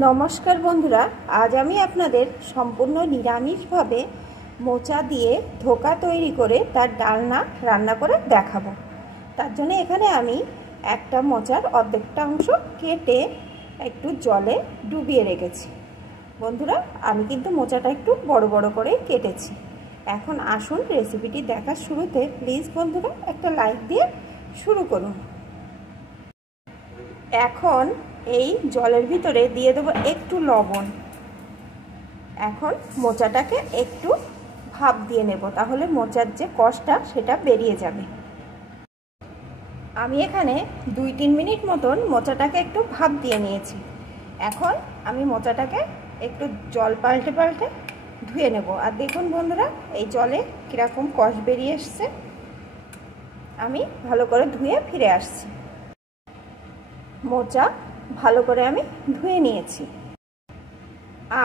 নমস্কার বন্ধুরা, আজ আমি আপনাদের সম্পূর্ণ নিরামিষভাবে মোচা দিয়ে ধোকা তৈরি করে তার ডালনা রান্না করে দেখাবো। তার জন্য এখানে আমি একটা মোচার অর্ধেকটা অংশ কেটে একটু জলে ডুবিয়ে রেখেছি। বন্ধুরা, আমি কিন্তু মোচাটা একটু বড় বড় করে কেটেছি। এখন আসুন রেসিপিটি দেখার শুরুতে প্লিজ বন্ধুরা একটা লাইক দিয়ে শুরু করুন। এখন এই জলের ভিতরে দিয়ে দেবো একটু লবণ। এখন মোচাটাকে একটু ভাপ দিয়ে নেব, তাহলে মোচার যে কষটা সেটা বেরিয়ে যাবে। আমি এখানে 2-3 মিনিট মতন মোচাটাকে একটু ভাপ দিয়ে নিয়েছি। এখন আমি মোচাটাকে একটু জল পাল্টে পাল্টে ধুয়ে নেব। আর দেখুন বন্ধুরা, এই জলে কীরকম কষ বেরিয়ে এসছে। আমি ভালো করে ধুয়ে ফিরে আসছি। মোচা ভালো করে আমি ধুয়ে নিয়েছি।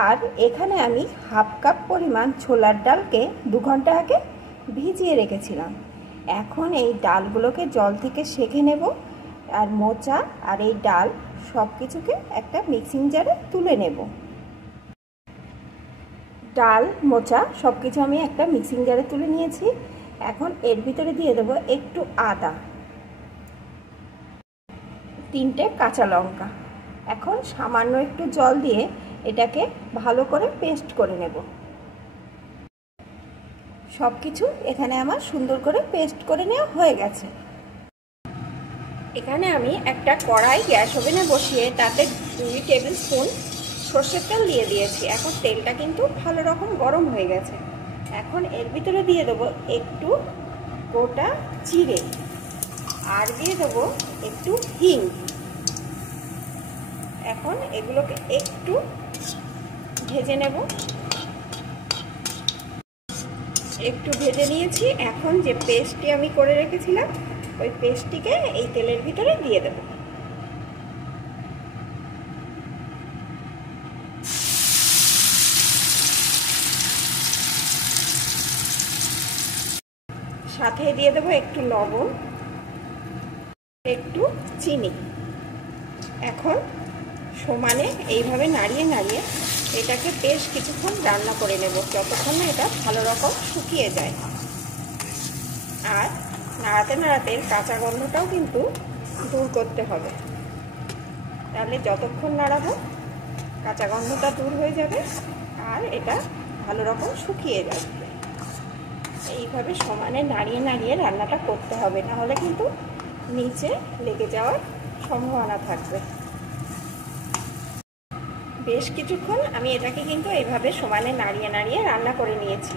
আর এখানে আমি হাফ কাপ পরিমাণ ছোলার ডালকে 2 ঘন্টা আগে ভিজিয়ে রেখেছিলাম। এখন এই ডালগুলোকে জল থেকে সেঁকে নেব। আর মোচা আর এই ডাল সব কিছুকে একটা মিক্সিং জারে তুলে নেব। ডাল মোচা সব কিছু আমি একটা মিক্সিং জারে তুলে নিয়েছি। এখন এর ভিতরে দিয়ে দেবো একটু আদা, 3টে কাঁচা লঙ্কা। এখন সামান্য একটু জল দিয়ে এটাকে ভালো করে পেস্ট করে নেব। সব কিছু এখানে আমার সুন্দর করে পেস্ট করে নেওয়া হয়ে গেছে। এখানে আমি একটা কড়াই গ্যাস ওভেনে বসিয়ে তাতে 2 টেবিল স্পুন সর্ষের তেল দিয়ে দিয়েছি। এখন তেলটা কিন্তু ভালো রকম গরম হয়ে গেছে। এখন এর ভিতরে দিয়ে দেবো একটু গোটা জিরে, আর দিয়ে দেবো একটু হিং। এখন এগুলোকে একটু ভেজে নেব। একটু ভেজে নিয়েছি। এখন যে পেস্টটি আমি করে রেখেছিলাম ওই পেস্টটিকে এই তেলের ভিতরে দিয়ে দেব। সাথে দিয়ে দেব একটু লবণ, একটু চিনি। এখন সমানে এইভাবে নাড়িয়ে নাড়িয়ে এটাকে বেশ কিছুক্ষণ রান্না করে নেব, যতক্ষণ না এটা ভালো রকম শুকিয়ে যায়। আর নাড়াতে নাড়াতে কাঁচা গন্ধটাও কিন্তু দূর করতে হবে, তাহলে যতক্ষণ নাড়াবো কাঁচা গন্ধটা দূর হয়ে যাবে আর এটা ভালো রকম শুকিয়ে যাবে। এইভাবে সমানে নাড়িয়ে নাড়িয়ে রান্নাটা করতে হবে, নাহলে কিন্তু নিচে লেগে যাওয়ার সম্ভাবনা থাকবে। বেশ কিছুক্ষণ আমি এটাকে কিন্তু এইভাবে সমানে নাড়িয়ে নাড়িয়ে রান্না করে নিয়েছি।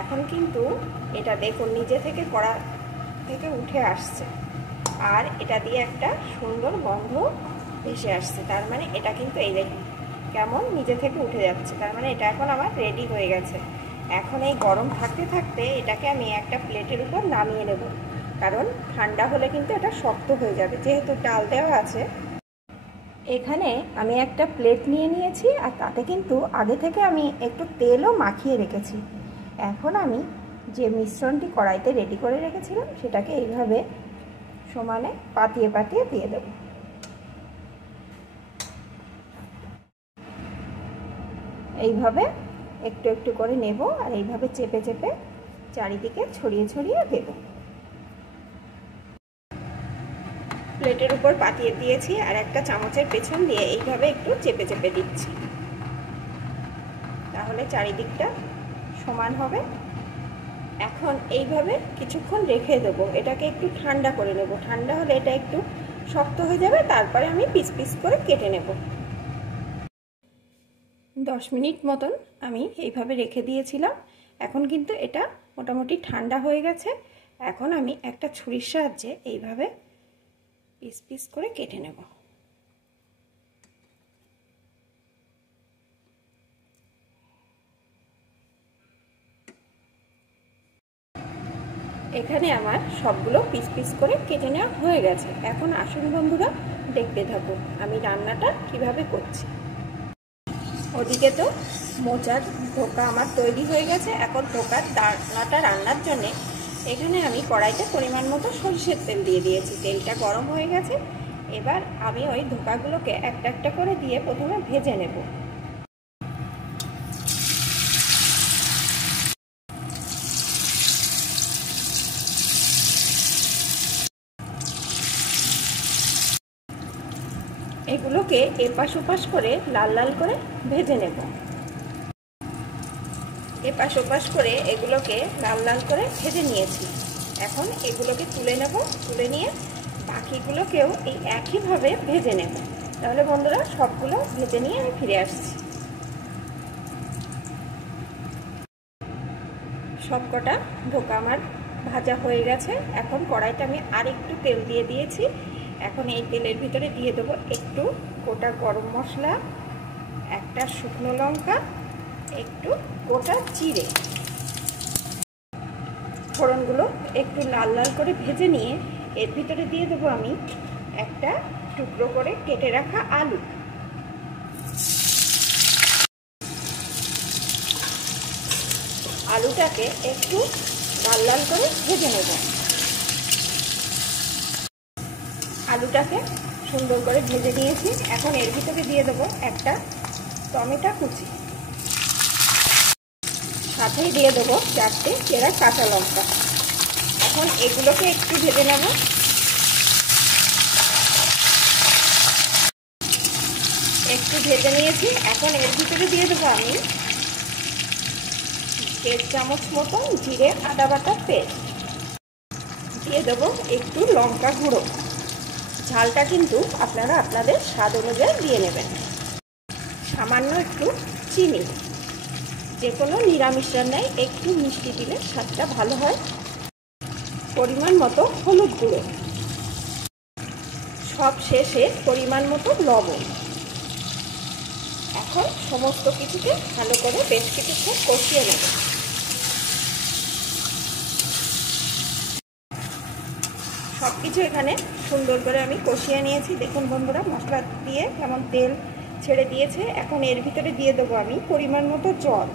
এখন কিন্তু এটা দেখুন নিজে থেকে কড়া থেকে উঠে আসছে, আর এটা দিয়ে একটা সুন্দর গন্ধ ভেসে আসছে। তার মানে এটা কিন্তু এই দেখুন কেমন নিজে থেকে উঠে যাচ্ছে। তার মানে এটা এখন আমার রেডি হয়ে গেছে। এখন এই গরম থাকতে থাকতে এটাকে আমি একটা প্লেটের উপর নামিয়ে নেব, কারণ ঠান্ডা হলে কিন্তু এটা শক্ত হয়ে যাবে, যেহেতু ডাল দেওয়া আছে। এখানে আমি একটা প্লেট নিয়ে নিয়েছি, আর তাতে কিন্তু আগে থেকে আমি একটু তেলও মাখিয়ে রেখেছি। এখন আমি যে মিশ্রণটি কড়াইতে রেডি করে রেখেছিলাম সেটাকে এইভাবে সমানে পাতিয়ে পাতিয়ে দিয়ে দেব। এইভাবে একটু একটু করে নেব, আর এইভাবে চেপে চেপে চারিদিকে ছড়িয়ে ছড়িয়ে দেব। প্লেটের উপর পাতিয়ে দিয়েছি, আর একটা চামচের পেছন দিয়ে এইভাবে একটু চেপে চেপে দিচ্ছি, তাহলে চারিদিকটা সমান হবে। এখন এইভাবে কিছুক্ষণ রেখে দেবো, এটাকে একটু ঠান্ডা করে নেব। ঠান্ডা হলে এটা একটু শক্ত হয়ে যাবে, তারপরে আমি পিস পিস করে কেটে নেব। 10 মিনিট মতন আমি এইভাবে রেখে দিয়েছিলাম। এখন কিন্তু এটা মোটামুটি ঠান্ডা হয়ে গেছে। এখন আমি একটা ছুরির সাহায্যে এইভাবে পিস পিস করে কেটে নেব। এখানে আমার সবগুলো পিস পিস করে কেটে নেওয়া হয়ে গেছে। এখন আসুন বন্ধুরা দেখতে থাকুন আমি রান্নাটা কিভাবে করছি। ওদিকে তো মোচার ধোকা আমার তৈরি হয়ে গেছে। এখন ধোকার ডালনাটা রান্নার জন্যে এখানে আমি কড়াইতে পরিমাণ মতো সরষের তেল দিয়ে দিয়েছি। তেলটা গরম হয়ে গেছে। এবার আমি ওই ধোকাগুলোকে একটা একটা করে দিয়ে প্রথমে ভেজে নেব। এগুলোকে এপাশ ওপাশ করে লাল লাল করে ভেজে নেব। এপাশ ওপাশ করে এগুলোকে লাল লাল করে ভেজে নিয়েছি। এখন এগুলোকে তুলে নেব, তুলে নিয়ে বাকিগুলোকেও এই একইভাবে ভেজে নেব। তাহলে বন্ধুরা সবগুলো ভেজে নিয়ে আমি ফিরে আসছি। সবকটা ধোকা আমার ভাজা হয়ে গেছে। এখন কড়াইতে আমি আর একটু তেল দিয়ে দিয়েছি। এখন এই তেলের ভিতরে দিয়ে দেবো একটু গোটা গরম মশলা, একটা শুকনো লঙ্কা, একটু গোটা জিরে। ফোড়নগুলো একটু লাল লাল করে ভেজে নিয়ে এর ভিতরে দিয়ে দেবো আমি একটা টুকরো করে কেটে রাখা আলু। আলুটাকে একটু লাল লাল করে ভেজে নেব। আলুটাকে সুন্দর করে ভেজে নিয়েছি। এখন এর ভিতরে দিয়ে দেবো একটা টমেটো কুচি, সাথেই দিয়ে দেবো 4টে চেরা কাঁচা লঙ্কা। এখন এগুলোকে একটু ভেজে নেব। একটু ভেজে নিয়েছি। এখন এর ভিতরে দিয়ে দেবো আমি 1 চামচ মতো জিরে আদা বাটা পেস্ট, দিয়ে দেবো একটু লঙ্কা গুঁড়ো। ঝালটা কিন্তু আপনারা আপনাদের স্বাদ অনুযায়ী দিয়ে নেবেন। সামান্য একটু চিনি, যে কোনো নিরামিষ রান্নায় একটু মিষ্টি দিলে স্বাদটা ভালো হয়। পরিমাণ মতো হলুদ গুঁড়ো, সব শেষে পরিমাণ মতো লবণ। এখন সমস্ত কিছুকে ভালো করে বেশ কিছুক্ষণ কষিয়ে নেব। সব কিছু এখানে সুন্দর করে আমি কষিয়ে নিয়েছি। দেখুন বন্ধুরা মশলা দিয়ে কেমন তেল ছেড়ে দিয়েছে। এখন এর ভিতরে দিয়ে দেবো আমি পরিমাণ মতো জল।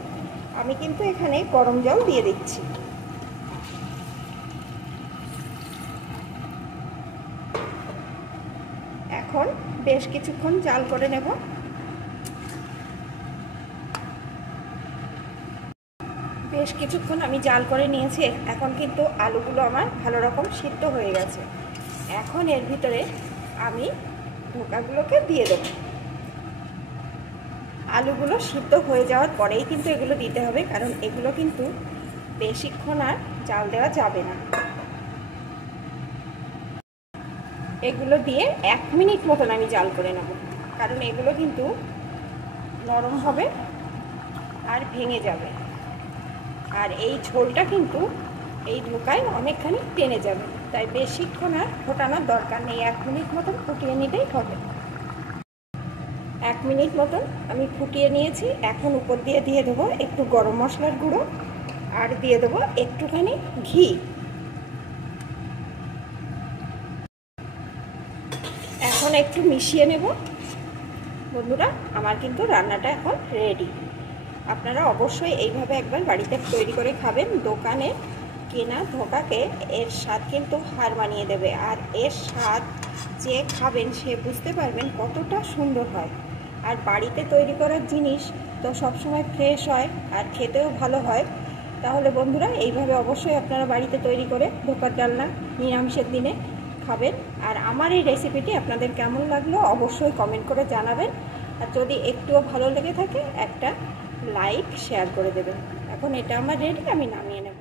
আমি কিন্তু এখানে গরম জল দিয়ে দিচ্ছি। এখন বেশ কিছুক্ষণ জাল করে নেব। বেশ কিছুক্ষণ আমি জাল করে নিয়েছি। এখন কিন্তু আলুগুলো আমার ভালো রকম সিদ্ধ হয়ে গেছে। এখন এর ভিতরে আমি ধোকাগুলোকে দিয়ে দেব। আলুগুলো সিদ্ধ হয়ে যাওয়ার পরেই কিন্তু এগুলো দিতে হবে, কারণ এগুলো কিন্তু বেশিক্ষণ আর জাল দেওয়া যাবে না। এগুলো দিয়ে 1 মিনিট মতন আমি জাল করে নেব, কারণ এগুলো কিন্তু নরম হবে আর ভেঙে যাবে। আর এই ঝোলটা কিন্তু এই ধোকায় অনেকখানি টেনে যাবে, তাই বেশিক্ষণ আর ফোটানোর দরকার নেই। 1 মিনিট মতন ফুটিয়ে নিলেই হবে। 1 মিনিট মতন আমি ফুটিয়ে নিয়েছি। এখন উপর দিয়ে দিয়ে দেবো একটু গরম মশলার গুঁড়ো, আর দিয়ে দেবো একটুখানি ঘি। এখন একটু মিশিয়ে নেব। বন্ধুরা আমার কিন্তু রান্নাটা এখন রেডি। আপনারা অবশ্যই এইভাবে একবার বাড়িতে তৈরি করে খাবেন। দোকানে কেনা ধোকাকে এর স্বাদ কিন্তু হার মানিয়ে দেবে। আর এর স্বাদ যে খাবেন সে বুঝতে পারবেন কতটা সুন্দর হয়। আর বাড়িতে তৈরি করার জিনিস তো সবসময় ফ্রেশ হয় আর খেতেও ভালো হয়। তাহলে বন্ধুরা এইভাবে অবশ্যই আপনারা বাড়িতে তৈরি করে ধোকার ডালনা নিরামিষের দিনে খাবেন। আর আমার এই রেসিপিটি আপনাদের কেমন লাগলো অবশ্যই কমেন্ট করে জানাবেন। আর যদি একটুও ভালো লেগে থাকে একটা লাইক শেয়ার করে দেবেন। এখন এটা আমার রেডি, আমি নামিয়ে নেব।